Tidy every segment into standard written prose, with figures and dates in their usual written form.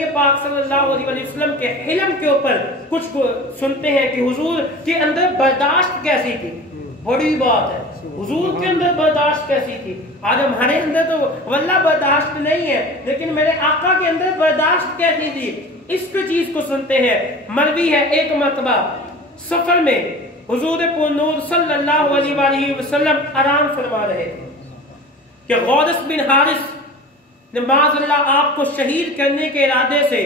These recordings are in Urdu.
نبی پاک صلی اللہ علیہ وسلم کے حلم کے اوپر کچھ سنتے ہیں کہ حضور کے اندر برداشت کیسی تھی. بڑی بات ہے حضور کے اندر برداشت کیسی تھی. آج ہمارے اندر تو واللہ برداشت نہیں ہے, لیکن میرے آقا کے اندر برداشت کیسی تھی اس کی چیز کو سنتے ہیں. مروی ہے ایک مرتبہ سفر میں حضور پر نور صلی اللہ علیہ وآلہ وسلم آرام فرما رہے کہ غوث بن حارث نے معاذ اللہ آپ کو شہید کرنے کے ارادے سے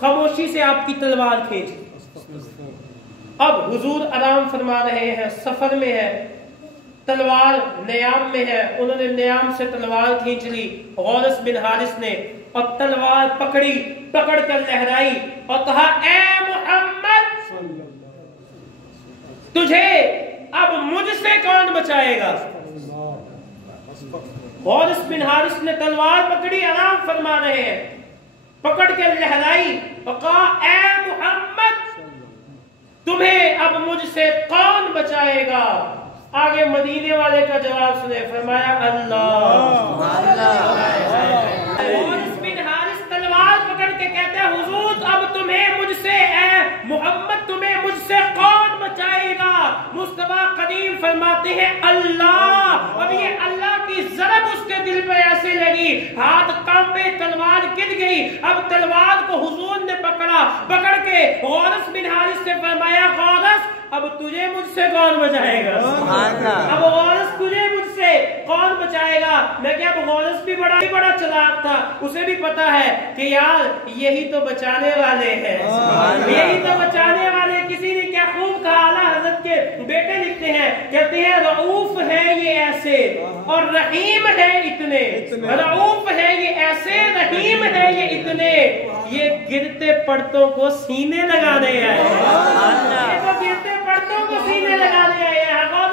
خاموشی سے آپ کی تلوار کھینچ. اب حضور آرام فرما رہے ہیں, سفر میں ہے, تلوار نیام میں ہے, انہوں نے نیام سے تلوار کھینچ لی غوث بن حارث نے, اور تلوار پکڑی, پکڑ کر لہرائی اور کہا اے محمد تجھے اب مجھ سے کون بچائے گا. غوث بن حارث نے تلوار پکڑی, آرام فرما رہے ہیں, پکڑ کے لہرائی اور کہا اے محمد تمہیں اب مجھ سے کون بچائے گا. آگے مدینے والے کا جواب سنے, فرمایا اللہ. غوث بن حارث تلوار پکڑ کے کہتے ہیں حضور اب تمہیں مجھ سے, اے محمد تمہیں مجھ سے کون بچائے گا. مصطفیٰ قدیم فرماتے ہیں اللہ, اور یہ اللہ کی ضرب اس کے دل پہ ایسے لگی, ہاتھ کانپے, تلوار گر گئی. اب تلوار کو حضور نے پکڑا, پکڑ کے غوث بن حارث سے فرمایا غوث اب تجھے مجھ سے کون بچائے گا. اب غوث تجھے مجھ سے کون بچائے گا. میں کہ اب غوث بھی بڑا چلاک تھا, اسے بھی پتا ہے کہ یار یہی تو بچانے والے ہیں, یہی تو بچانے والے. کسی نے کیا خوب کہا, اعلیٰ حضرت کے بیٹے لکھتے ہیں, کہتے ہیں رعوف ہے یہ ایسے اور رحیم ہے اتنے, رعوف ہے یہ ایسے, رحیم ہے یہ اتنے, یہ گرتے پڑتوں کو سینے لگانے آئے ہیں, یہ تو گرتے پڑتوں کو سینے لگانے آئے ہیں.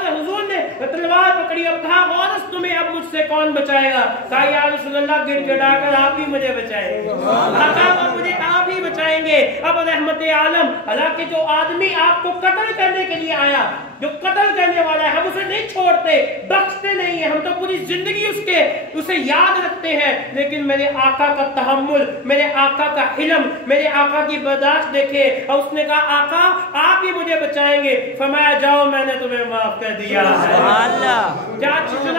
حضور نے تلوار پکڑی اور کہا غوث تمہیں اب مجھ سے کون بچائے گا. کہا یا رسول اللہ گڑ گڑا کر آپ ہی مجھے بچائیں گے. کہا مجھے آپ ہی بچائیں گے. اب رحمت عالم, حالانکہ جو آدمی آپ کو قتل کرنے کے لیے آیا, جو قتل کرنے والا ہے, ہم اسے نہیں چھوڑتے, بخشتے نہیں ہیں, ہم تو پوری زندگی اسے یاد رکھتے ہیں. لیکن میرے آقا کا تحمل, میرے آقا کا حلم, میرے آقا کی برداشت دیکھے, اور اس نے کہا آقا آپ ہی مجھے بچائیں گے. فرمایا جاؤ میں نے تمہیں معاف کر دیا ہے.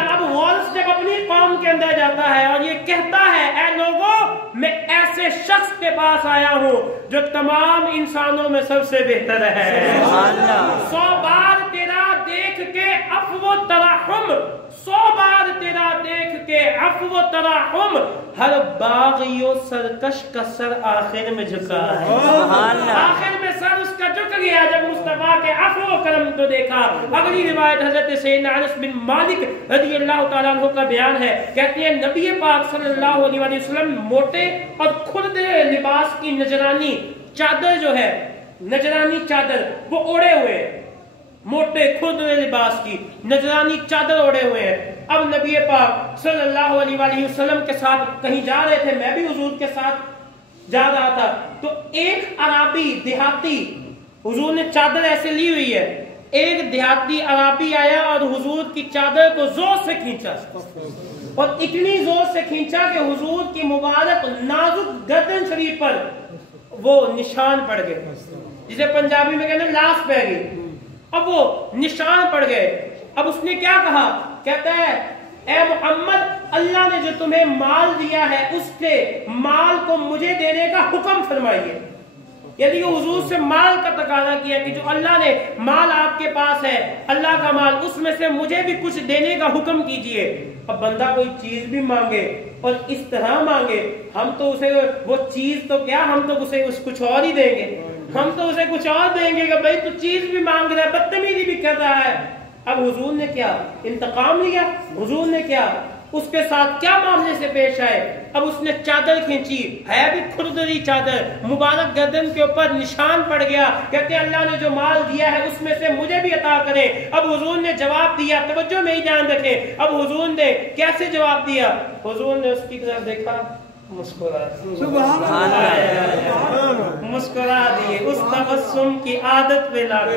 اب غوث جب اپنی قوم کے اندر جاتا ہے اور یہ کہتا ہے اے لوگوں میں ایسے شخص کے پاس آیا ہوں جو تمام انسانوں میں سب سے بہتر ہے. 100 بار تیرا دیکھ کے عفو و ترحم, 100 بار تیرا دیکھ کے عفو و ترحم, ہر باغی و سرکش کا سر آخر میں جھکا ہے. آخر میں سر اس کا جھک گیا جب مصطفیٰ کے عفو و کرم کو دیکھا. اگلی روایت حضرت سیدنا انس بن مالک رضی اللہ تعالیٰ عنہ کا بیان ہے, کہتے ہیں نبی پاک صلی اللہ علیہ وسلم موٹے اور کھردرے لباس کی نجرانی چادر جو ہے, نجرانی چادر وہ اوڑے ہوئے ہیں, موٹے کھردرے لباس کی نجرانی چادر اوڑے ہوئے ہیں. اب نبی پاک صلی اللہ علیہ وآلہ وسلم کے ساتھ کہیں جا رہے تھے, میں بھی حضور کے ساتھ جا رہا تھا, تو ایک عربی دیہاتی, حضور نے چادر ایسے لی ہوئی ہے, ایک دیہاتی عربی آیا اور حضور کی چادر کو زور سے کھینچا, اور اتنی زور سے کھینچا کہ حضور کی مبارک نازک گردن شریف پر وہ نشان پڑ گئے, جسے پنجابی میں کہتے ہیں لاس پہ گئی. اب وہ نشان پڑ گئے. اب اس نے کیا کہا, کہتا ہے اے محمد اللہ نے جو تمہیں مال دیا ہے اس کے مال کو مجھے دینے کا حکم فرمائیے. یعنی حضور سے مال کا تقاضا کیا کہ جو اللہ نے مال آپ کے پاس ہے, اللہ کا مال, اس میں سے مجھے بھی کچھ دینے کا حکم کیجئے. اب بندہ کوئی چیز بھی مانگے اور اس طرح مانگے, ہم تو اسے وہ چیز تو کیا, ہم تو اسے کچھ اور ہی دیں گے, ہم تو اسے کچھ اور دیں گے کہ بھائی تو چیز بھی مانگ رہا ہے, بدتمیزی بھی کر رہا ہے. اب حضور نے کیا انتقام لیا, حضور نے کیا اس کے ساتھ کیا معاملے سے پیش آئے. اب اس نے چادر کھینچی, ہے بھی کھردری چادر, مبارک گردن کے اوپر نشان پڑ گیا, کہتے ہیں اللہ نے جو مال دیا ہے اس میں سے مجھے بھی عطا کرے. اب حضور نے جواب دیا, توجہ میں ہی دھیان رکھیں, اب حضور نے کیسے جواب دیا. حضور نے اس کی طرف دیکھا, مسکرا مسکرا دیے, اس تبسم کی عادت پہ لاگو,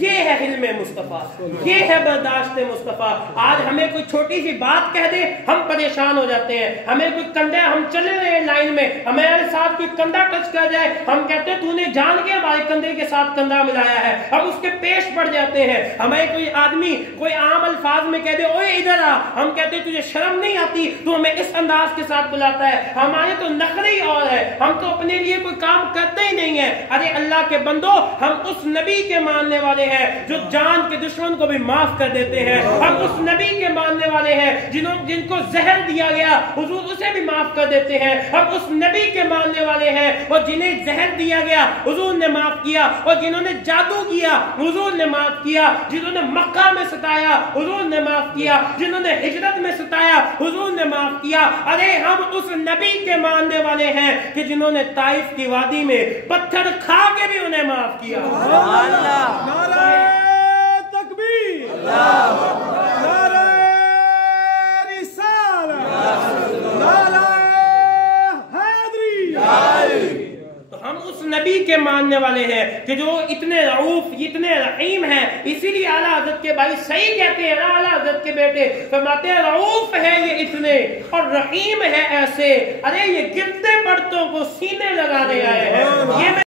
یہ ہے حلم مصطفیٰ، یہ ہے برداشت مصطفیٰ۔ آج ہمیں کوئی چھوٹی سی بات کہہ دے ہم پریشان ہو جاتے ہیں، ہمیں کوئی کندھا، ہم چلے رہے ہیں لائن میں، ہمارے ساتھ کوئی کندھا ٹچ کر جائے ہم کہتے ہیں تو نے جان کے ہمارے کندھے کے ساتھ کندھا ملایا ہے، ہم اس کے پیش پڑ جاتے ہیں۔ ہمیں کوئی آدمی کوئی عام الفاظ میں کہہ دے اوے ادھر آ، ہم کہتے ہیں تجھے شرم نہیں آتی، تو ہمیں اس انداز کے ساتھ بلاتا ہے، ہمارے تو نخرے ہی اور ہے، ہم تو اپنے لیے کوئی کام کرتے ہی نہیں ہے۔ ارے اللہ کے بندو، ہم اس نبی کے ماننے والے ہیں جو جان کے دشمن کو بھی معاف کر دیتے ہیں، ہم اس نبی کے ماننے والے ہیں جن کو زہر دیا گیا حضور اسے بھی معاف کر دیتے ہیں، ہم اس نبی کے ماننے والے ہیں اور جنہیں زہر دیا گیا حضور نے معاف کیا، اور جنہوں نے جادو کیا حضور نے معاف کیا، جنہوں نے مکہ میں ستایا حضور نے معاف کیا، جنہوں نے ہجرت میں ستایا حضور نے معاف کیا۔ ارے ہم اس نبی کے ماننے والے ہیں کہ جنہوں نے طائف کی وادی میں پتھر کھا کے بھی انہیں معاف کیا۔ نعرہ تکبیر، نعرہ رسالت، نعرہ حیدری۔ تو ہم اس نبی کے ماننے والے ہیں کہ جو اتنے رعوف اتنے رحیم ہیں، اسی لیے اعلیٰ حضرت کے بھائی صحیح کہتے ہیں، اعلیٰ حضرت کے بیٹے فرماتے ہیں رعوف ہے یہ اتنے اور رحیم ہے ایسے، ارے یہ گرتے پڑتوں کو سینے لگانے آئے ہیں۔ یہ